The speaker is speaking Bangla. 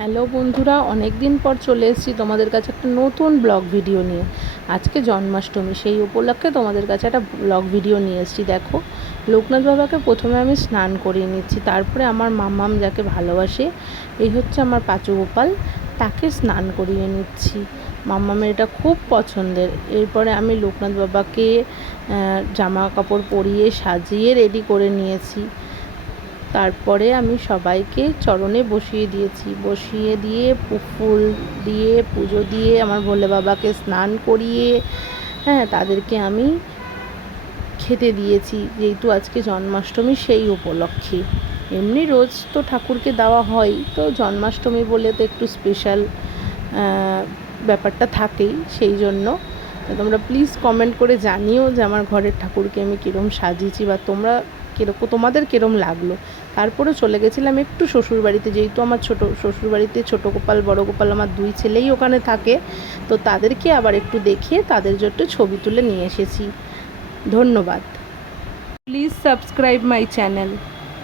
হ্যালো বন্ধুরা, অনেক দিন পর চলে এসেছি তোমাদের কাছে একটা নতুন ব্লগ ভিডিও নিয়ে। আজকে জন্মাষ্টমী, সেই উপলক্ষে তোমাদের কাছে একটা ব্লগ ভিডিও নিয়ে এসেছি। দেখো, লোকনাথ বাবাকে প্রথমে আমি স্নান করিয়ে নিচ্ছি, তারপরে আমার মাম্মাম যাকে ভালোবাসে, এই হচ্ছে আমার পাঁচু গোপাল, তাকে স্নান করিয়ে নিচ্ছি। মাম্মামের এটা খুব পছন্দের। এরপরে আমি লোকনাথ বাবাকে জামা কাপড় পরিয়ে সাজিয়ে রেডি করে নিয়েছি। তারপরে আমি সবাইকে চরণে বসিয়ে দিয়ে ফুল দিয়ে পুজো দিয়ে আমার ভোলে বাবাকে স্নান করিয়ে তাদেরকে আমি খেতে দিয়েছি, যেহেতু আজকে জন্মাষ্টমী সেই উপলক্ষে। এমনি রোজ তো ঠাকুরকে দেওয়া হয়, তো জন্মাষ্টমী বলে তো একটু স্পেশাল ব্যাপারটা থাকেই, সেই জন্য তোমরা প্লিজ কমেন্ট করে জানিও যে আমার ঘরের ঠাকুরকে আমি কীরকম সাজিয়েছি বা তোমাদের কীরকম লাগলো। তারপরে চলে গেছিলাম একটু শ্বশুরবাড়িতে, যেহেতু আমার শ্বশুরবাড়িতে ছোটো গোপাল বড় গোপাল আমার দুই ছেলেই ওখানে থাকে, তো তাদেরকে আবার একটু দেখিয়ে তাদের জন্য ছবি তুলে নিয়ে এসেছি। ধন্যবাদ। Please subscribe my channel.